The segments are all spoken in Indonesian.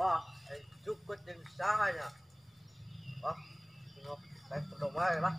Wah, cukup yang sahanya. Wah, tengok kayak berdomai lah.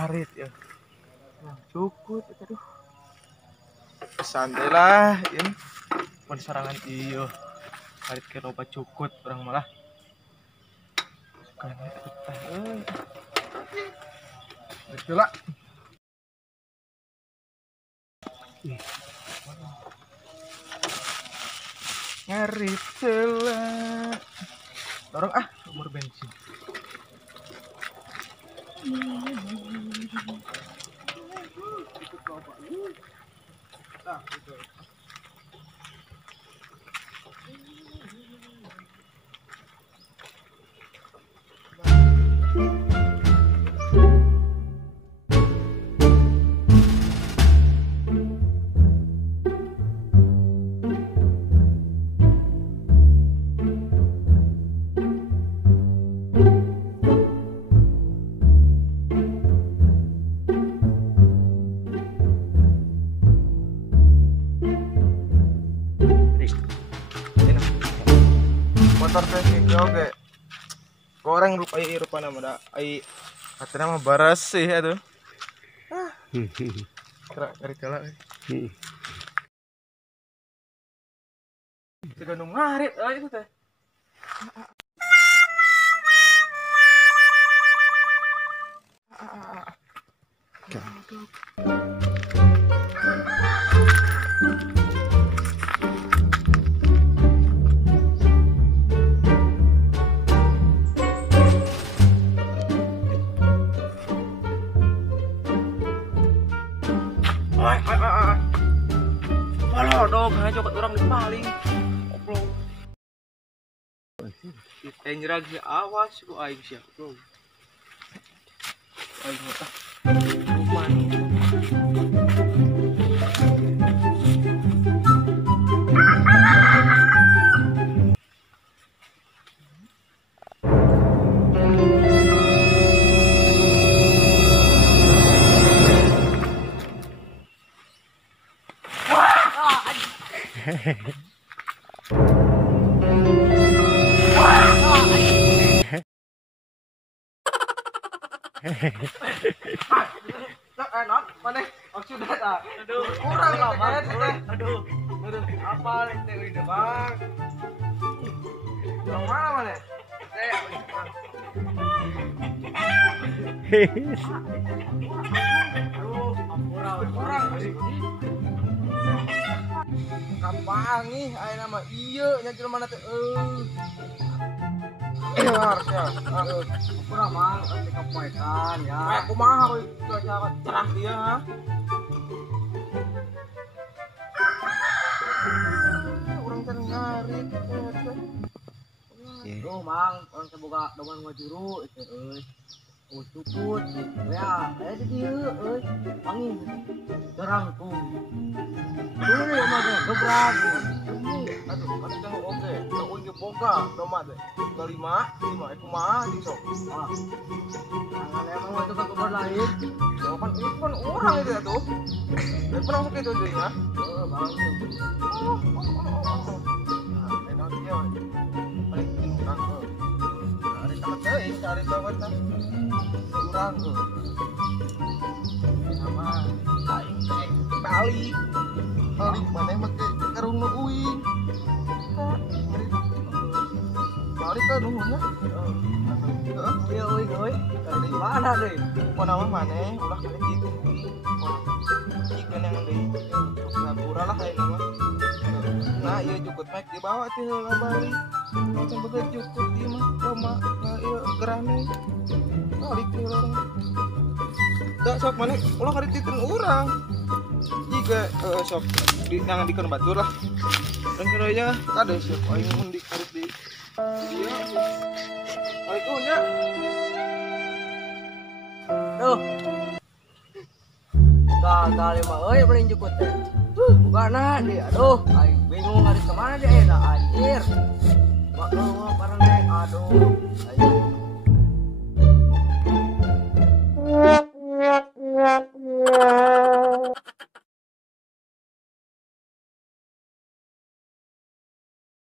Harit ya. Nah, cukup aduh. Santai lah ini. Mun sarangan iyo. Harit ke loba cukup orang malah. Kan betah euy. Betul lah. Ngarit celah. Dorong ah, umur bensin. Nah, gitu. Motor racing oke. Orang rupa nama dah. Ai katanya mah baras sih atuh. Ah. Kira kari kala. Tidak nu ngarit itu teh. Halo dong, hanya coba orang paling oblong. Kita nyerang si awas ku aing siap bro. Aing mata. Kuman. Enak, mana? Sudah tak? Aduh, kurang lah, mana teh? Aduh, apa ini bang? Yang mana mana? Aduh, kurang. Gampang nih, ayo nama iya, nyacil mana teh? Harusnya, kurang mang, nanti kepoekan ya. Aku mah cuaca cerah dia. Orang teh ngarit. Tuh mang, orang semoga doman ngajuru itu euy. Cukup ya, jadi dia angin terang tuh. Dulu ya mah gebrak. Aduh, kan oke. Teu unjuk boga domah teh. 5 itu mah disok. Ah. Jangan emang itu kan kabar lain. Kan itu kan orang itu ya tuh. Dan pernah sakit itu ya. Bang. Nah, enak dia. Baik, kan. Cari tamat. urang tuh. Sama aing teh balik. Balik mana make karung nu uing. Balik ka nuhunna. Heeh. Iya euy. Dari mana deh? Pokona nama maneh ulah kali kitu uing. Cikeun yang deui. Sapura lah ayeuna mah. Nah, ieu jukut mek dibawa teh heula balik. Can beget jukut ieu mah Roma. Nah, ieu gerane. Balik teh urang. Da sok maneh ulah kali titun urang. Jika sok di jangan dikeun batur lah. Dan kiranya kade sok aing mun di harus di iya. Assalamualaikum nya. Tuh. Kali mah euy paling jukut teh. Bugana dia. Aduh, aing bingung harus kemana dia enak anjir. Mak parang deh. Aduh.